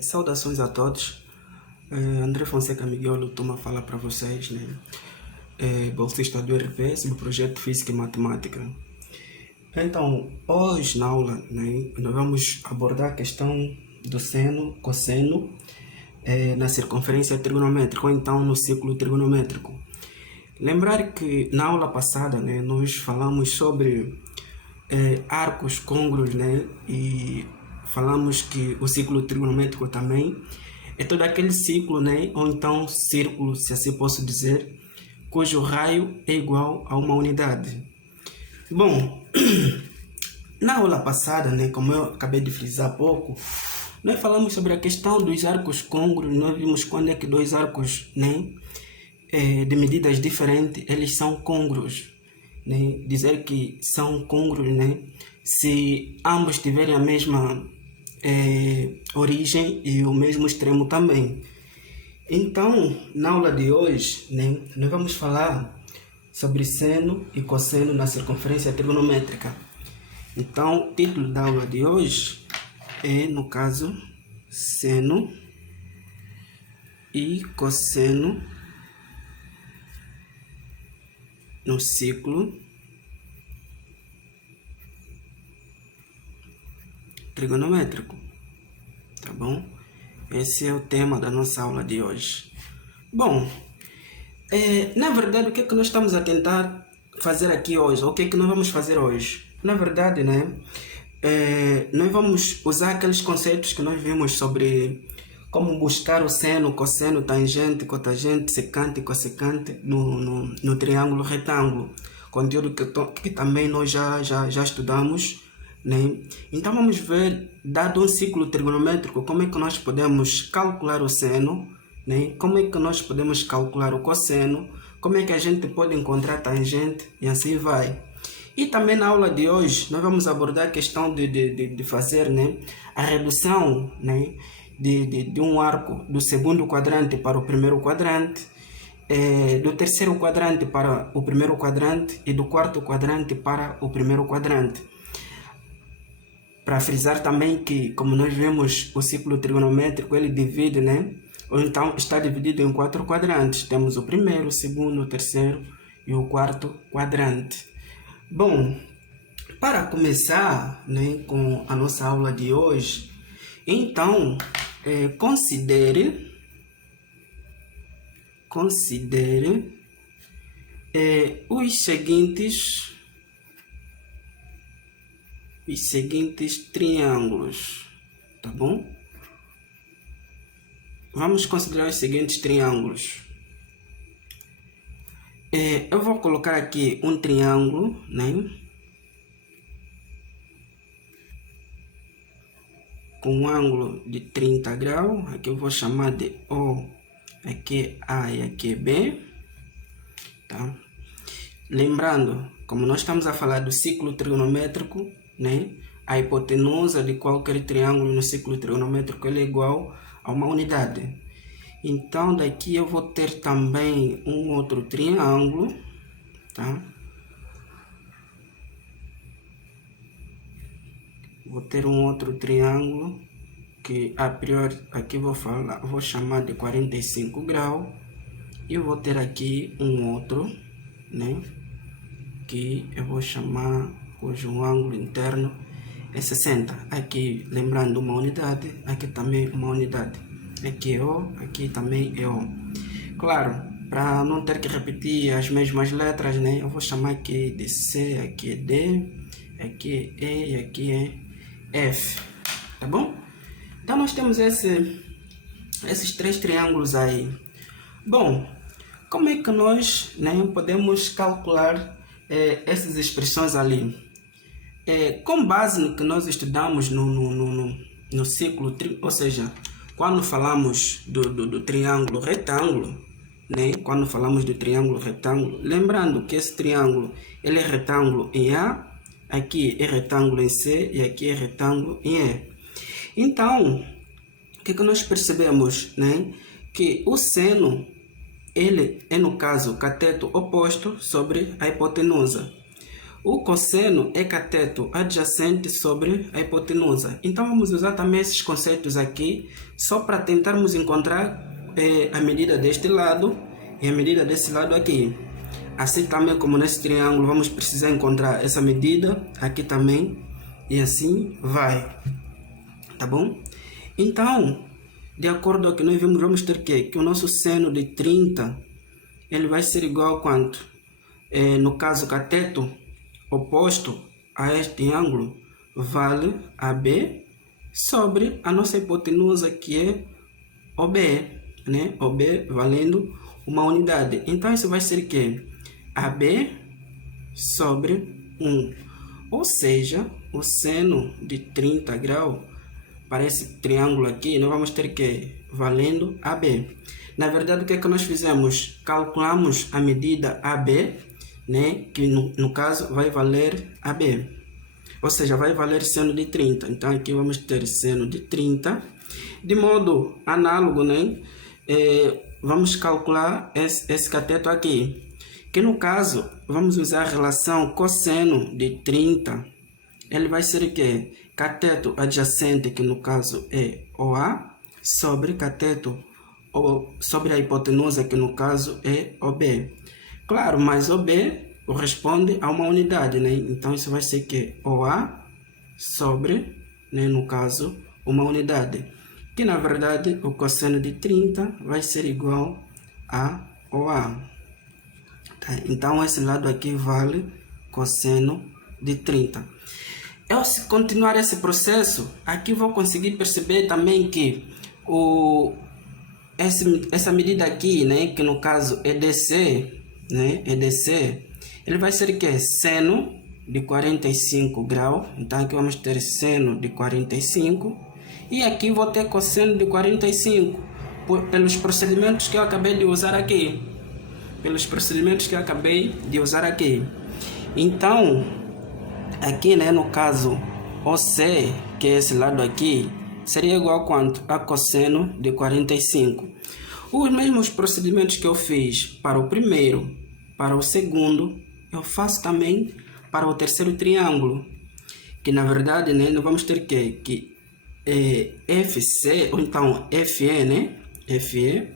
Saudações a todos. André Fonseca Miguel, estou a falar para vocês, né? Bolsista do RPS, no projeto Física e Matemática. Então, hoje na aula, né, nós vamos abordar a questão do seno, cosseno, na circunferência trigonométrica, ou então no ciclo trigonométrico. Lembrar que na aula passada, né, nós falamos sobre arcos côngruos, né, e falamos que o ciclo trigonométrico também é todo aquele ciclo, né, ou então círculo, se assim posso dizer, cujo raio é igual a uma unidade. Bom, na aula passada, né, como eu acabei de frisar há pouco, nós falamos sobre a questão dos arcos côngruos. Nós vimos quando é que dois arcos, né, de medidas diferentes, eles são côngruos. Né? Dizer que são côngruos, né, se ambos tiverem a mesma origem e o mesmo extremo também. Então, na aula de hoje, né, nós vamos falar sobre seno e cosseno na circunferência trigonométrica. Então, o título da aula de hoje é, no caso, seno e cosseno no ciclo trigonométrico, tá bom? Esse é o tema da nossa aula de hoje. Bom, na verdade, o que é que nós estamos a tentar fazer aqui hoje? O que é que nós vamos fazer hoje? Na verdade, né, nós vamos usar aqueles conceitos que nós vimos sobre como buscar o seno, cosseno, tangente, cotangente, secante e cossecante no triângulo retângulo. Conteúdo que também nós já estudamos, né? Então vamos ver, dado um ciclo trigonométrico, como é que nós podemos calcular o seno, né? Como é que nós podemos calcular o cosseno, como é que a gente pode encontrar a tangente e assim vai. E também na aula de hoje nós vamos abordar a questão de fazer, né, a redução, né, de um arco do segundo quadrante para o primeiro quadrante, do terceiro quadrante para o primeiro quadrante e do quarto quadrante para o primeiro quadrante. Para frisar também que, como nós vemos, o ciclo trigonométrico ele divide, né, ou então está dividido em 4 quadrantes. Temos o primeiro, o segundo, o terceiro e o quarto quadrante. Bom, para começar, né, com a nossa aula de hoje, então considere os seguintes triângulos, tá bom? Vamos considerar os seguintes triângulos. Eu vou colocar aqui um triângulo, né, com um ângulo de 30 graus. Aqui eu vou chamar de O, aqui é A e aqui é B, tá? Lembrando, como nós estamos a falar do ciclo trigonométrico, né, a hipotenusa de qualquer triângulo no ciclo trigonométrico é igual a uma unidade. Então daqui eu vou ter também um outro triângulo, tá? Vou ter um outro triângulo que a priori aqui vou chamar de 45 graus. E vou ter aqui um outro, né, que eu vou chamar, cujo ângulo interno é 60. Aqui, lembrando, uma unidade, aqui também uma unidade. Aqui é O, aqui também é O. Claro, para não ter que repetir as mesmas letras, né, eu vou chamar aqui de C, aqui é D, aqui é E e aqui é F, tá bom? Então nós temos esses 3 triângulos aí. Bom, como é que nós, né, podemos calcular essas expressões ali? Com base no que nós estudamos no ciclo, ou seja, quando falamos do triângulo retângulo, né, quando falamos do triângulo retângulo, lembrando que esse triângulo ele é retângulo em A, aqui é retângulo em C e aqui é retângulo em E. Então, o que nós percebemos, né, que o seno ele é, no caso, cateto oposto sobre a hipotenusa. O cosseno é cateto adjacente sobre a hipotenusa. Então vamos usar também esses conceitos aqui, só para tentarmos encontrar a medida deste lado e a medida desse lado aqui. Assim também como nesse triângulo, vamos precisar encontrar essa medida aqui também, e assim vai. Tá bom? Então, de acordo com o que nós vimos, vamos ter que o nosso seno de 30, ele vai ser igual a quanto? No caso, cateto oposto a este ângulo vale AB sobre a nossa hipotenusa, que é OB, né? OB valendo uma unidade. Então, isso vai ser que AB sobre 1. Ou seja, o seno de 30 graus para esse triângulo aqui, nós vamos ter que valendo AB. Na verdade, o que é que nós fizemos? Calculamos a medida AB, né? Que no caso vai valer AB. Ou seja, vai valer seno de 30. Então, aqui vamos ter seno de 30. De modo análogo, né? Vamos calcular esse cateto aqui. Que no caso, vamos usar a relação cosseno de 30. Ele vai ser o quê? Cateto adjacente, que no caso é OA, sobre cateto sobre a hipotenusa, que no caso é OB. Claro, mas OB corresponde a uma unidade, né? Então isso vai ser que OA sobre, né, no caso, uma unidade. Que na verdade o cosseno de 30 vai ser igual a OA. Tá? Então esse lado aqui vale cosseno de 30. Eu, se continuar esse processo, aqui vou conseguir perceber também que essa medida aqui, né, que no caso é DC, né, é DC, ele vai ser que seno de 45 graus. Então aqui vamos ter seno de 45 e aqui vou ter cosseno de 45 pelos procedimentos que eu acabei de usar aqui. Então, aqui, né, no caso, OC, que é esse lado aqui, seria igual a quanto? A cosseno de 45. Os mesmos procedimentos que eu fiz para o primeiro, para o segundo, eu faço também para o terceiro triângulo. Que na verdade, né, nós vamos ter que FC, ou então FE, né? FE,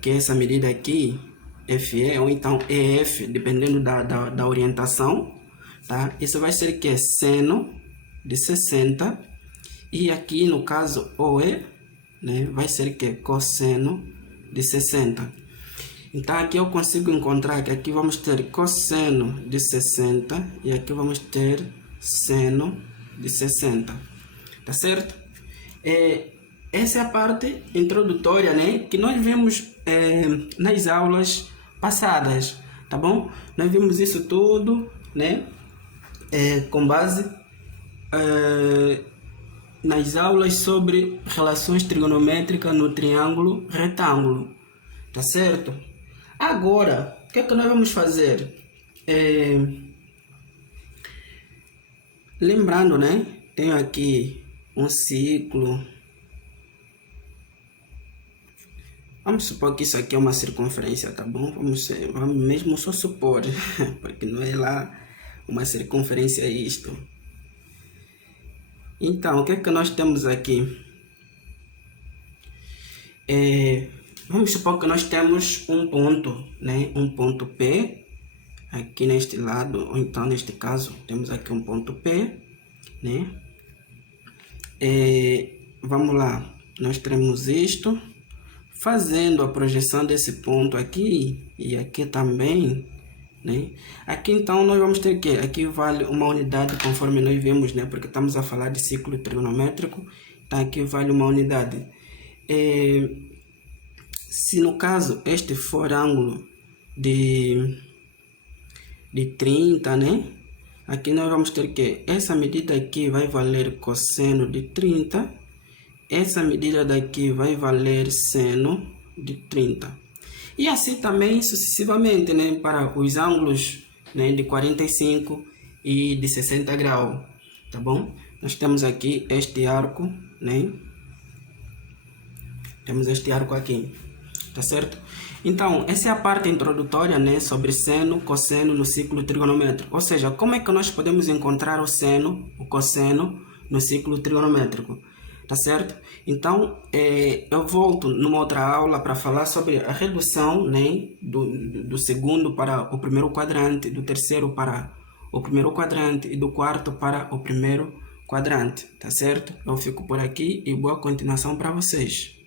que é essa medida aqui, FE, ou então EF, dependendo da orientação. Tá? Isso vai ser que é seno de 60 e aqui no caso OE, né, vai ser que é cosseno de 60. Então aqui eu consigo encontrar que aqui vamos ter cosseno de 60 e aqui vamos ter seno de 60. Tá certo? Essa é a parte introdutória, né, que nós vimos nas aulas passadas, tá bom? Nós vimos isso tudo, né? Com base nas aulas sobre relações trigonométricas no triângulo retângulo, tá certo? Agora, o que é que nós vamos fazer? Lembrando, né? Tenho aqui um ciclo. Vamos supor que isso aqui é uma circunferência, tá bom? Vamos mesmo só supor, porque não é lá uma circunferência isto. Então, o que é que nós temos aqui? Vamos supor que nós temos um ponto, né? Um ponto P, aqui neste lado, ou então neste caso, temos aqui um ponto P, né? Vamos lá, nós teremos isto, fazendo a projeção desse ponto aqui, e aqui também, né? Aqui então nós vamos ter que aqui vale uma unidade conforme nós vimos, né? Porque estamos a falar de ciclo trigonométrico, então aqui vale uma unidade. Se no caso este for ângulo de 30, né? Aqui nós vamos ter que essa medida aqui vai valer cosseno de 30, essa medida daqui vai valer seno de 30. E assim também sucessivamente, né, para os ângulos, né, de 45 e de 60 graus, tá bom? Nós temos aqui este arco, né? Temos este arco aqui. tá certo? Então, essa é a parte introdutória, né, sobre seno, cosseno no ciclo trigonométrico. Ou seja, como é que nós podemos encontrar o seno, o cosseno no ciclo trigonométrico, tá certo? Então, eu volto numa outra aula para falar sobre a redução, né, do segundo para o primeiro quadrante, do terceiro para o primeiro quadrante e do quarto para o primeiro quadrante, tá certo? Eu fico por aqui e boa continuação para vocês.